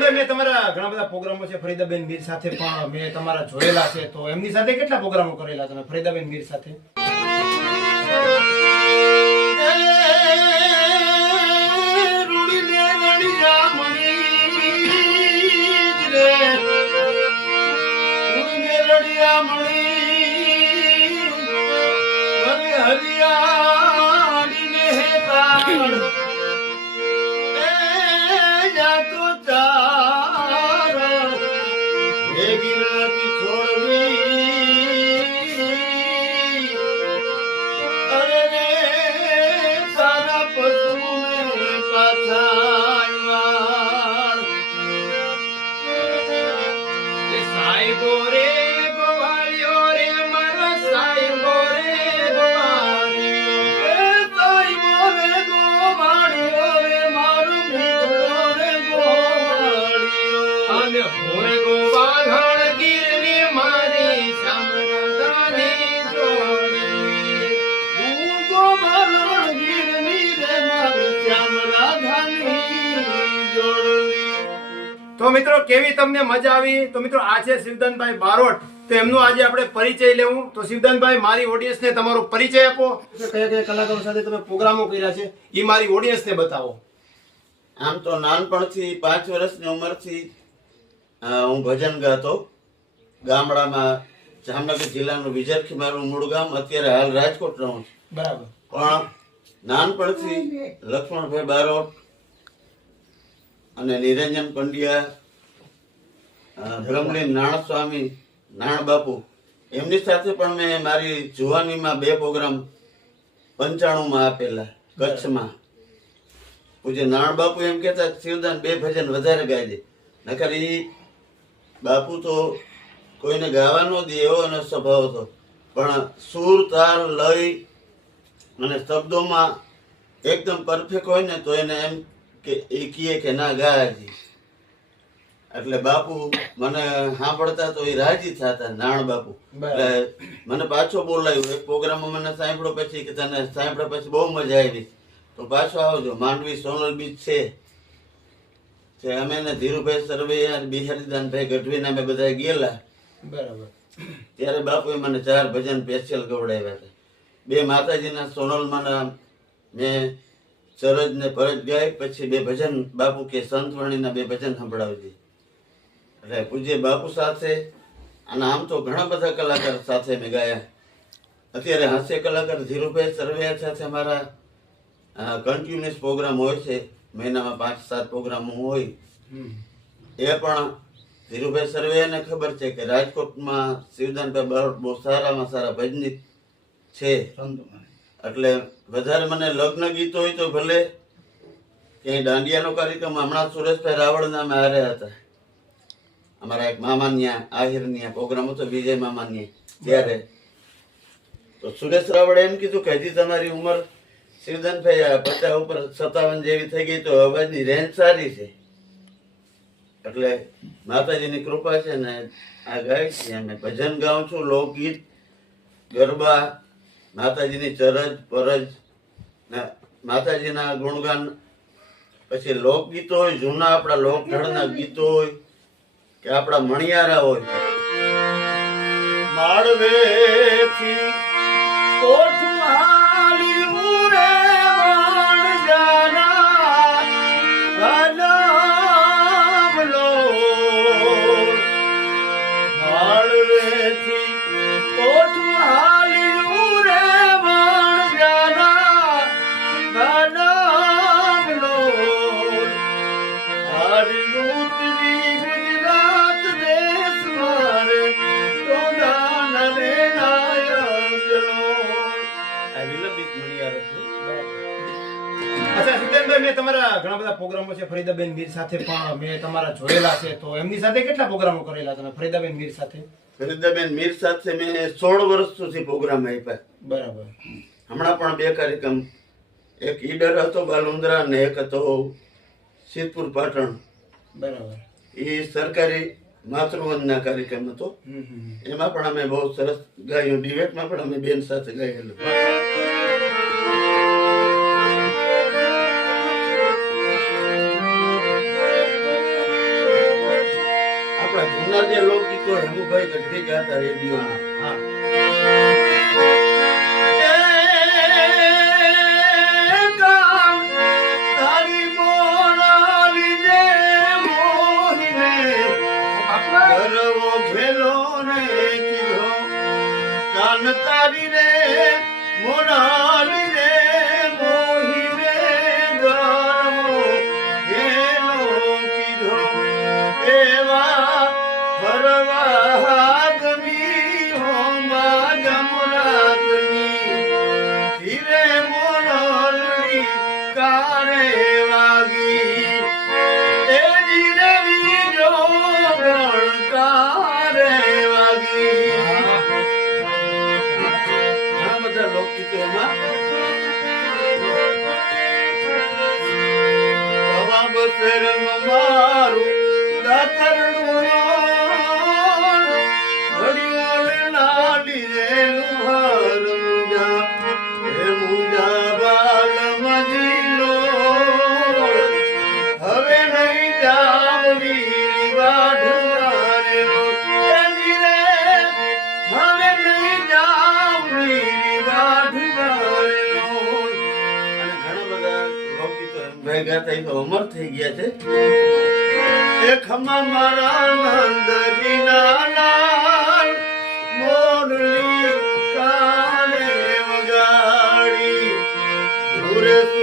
મેં તમારા ઘણા બધા પ્રોગ્રામો છે, ફરીદાબેન મીર સાથે પણ મેં તમારા જોયેલા છે. તો એમની સાથે કેટલા પ્રોગ્રામો કરેલા તમે, ફરીદાબેન મીર સાથે? તો મિત્રો કેવી તમને મજા આવી? તો મિત્રો આ છે શિવદાનભાઈ બારોટ. તો એમનો આજે આપણે પરિચય લેવું. તો શિવદાનભાઈ મારી ઓડિયન્સને તમારો પરિચય આપો. કયા કયા કલાકારો સાથે તમે પ્રોગ્રામો કર્યા છે એ મારી ઓડિયન્સને બતાવો. આમ તો નાનપણથી પાંચ વર્ષની ઉંમરથી હું ભજન ગાતો. ગામડામાં જામનગર જિલ્લાનું વિજરખી મારું મૂળ ગામ અત્યારે હાલ રાજકોટ રહું છું બરાબર. પણ નાનપણથી લક્ષ્મણભાઈ બારોટ અને નિરંજન પંડ્યા બ્રહ્મલીન નાણ સ્વામી નાણ બાપુ એમની સાથે પણ મેં મારી જુવાનીમાં બે પ્રોગ્રામ પંચાણુંમાં આપેલા, કચ્છમાં. પૂજ્ય નાણ બાપુ એમ કહેતા, શિવદાન બે ભજન વધારે ગાય દે. નકર એ બાપુ તો કોઈને ગાવા ન દે એવો એનો સ્વભાવ હતો. પણ સૂર, તાર, લય અને શબ્દોમાં એકદમ પરફેક્ટ હોય ને તો એને એમ કે એ કે ના ગાજી એટલે બાપુ મને સાંભળતા તો એ રાજી થતા નાણ બાપુ. એટલે મને પાછો બોલાવ્યો. એક પ્રોગ્રામમાં મને સાંભળો પછી કે તને સાંભળો પછી બહુ મજા આવી. તો પાછો આવજો. માંડવી સોનલ બીચ છે. તે અમે ને ધીરુભાઈ સરવૈયા અને બિહારીદાનભાઈ ગઢવીને અમે બધા ગયેલા. બરાબર. ત્યારે બાપુએ મને ચાર ભજન સ્પેશિયલ ગવડાવ્યા હતા. બે માતાજીના સોનલમાંના મેં ચરજ ને ભરજ ગાય પછી બે ભજન બાપુ કે સંતવાણીના બે ભજન સંભળાવજે એટલે પૂજ્ય બાપુ સાથે અને આમ તો ઘણા બધા કલાકાર સાથે મેં ગાયા. અત્યારે હાસ્ય કલાકાર ધીરુભાઈ સરવૈયા સાથે મારા કન્ટિન્યુઅસ પ્રોગ્રામ હોય છે. મહિનામાં પાંચ સાત પ્રોગ્રામ હોય. એ પણ ધીરુભાઈ સરવૈયાને ખબર છે કે રાજકોટમાં શિવદાનભાઈ બારોટ બહુ સારામાં સારા ભજની છે. એટલે વધારે મને લગ્ન ગીત હોય તો ભલે. ક્યાંય દાંડિયાનો કાર્યક્રમ હમણાં સુરેશભાઈ રાવળના અમે હારે હતા. અમારા એક મામાન્યા આહિરન્યા પ્રોગ્રામ હતો, વિજય મામાન્યા ત્યારે. તો સુરેશ રાવળે એમ કીધું કે હજી તમારી ઉંમર આ પચાસ ઉપર સત્તાવન જેવી થઈ ગઈ તો અવાજની રેન્જ સારી છે. એટલે માતાજીની કૃપા છે ને આ ગાય છે, અમે ભજન ગાઉં છું, લોકગીત, ગરબા માતાજીની ચરજ, પરજ માતાજીના ગુણગાન. પછી લોકગીતો હોય, જૂના આપણા લોકઢળના ગીતો હોય, કે આપણા મણિયારા હોય. માળવેથી હાલ્યું રે ઘણા બધા પ્રોગ્રામો છે ફરીદાબેન મીર સાથે પણ મેં તમારા જોયેલા છે. તો એમની સાથે કેટલા પ્રોગ્રામો કરેલા તમે? ફરીદાબેન મીર સાથે? ફરીદાબેન મીર સાથે મેં સોળ વર્ષ સુધી પ્રોગ્રામ આપ્યા. બરાબર. હમણાં પણ બે કાર્યક્રમ. એક ઈડર હતો બાલુંદ્રા અને એક હતો સિદ્ધપુર પાટણ. બરાબર. એ સરકારી માતૃવંદના કાર્યક્રમ હતો. એમાં પણ અમે બહુ સરસ ગાયું. ડિબેટમાં પણ અમે બેન સાથે ગાયેલું. જે લોકગીતો રઘુભાઈ ગઢવી ગાતા રેડિયોમાં. ગાતા ગાતા તો અમર થઈ ગયા છે. એ ખમા મારા નંદજી નાના મોરલી કાને વગાડી. દૂર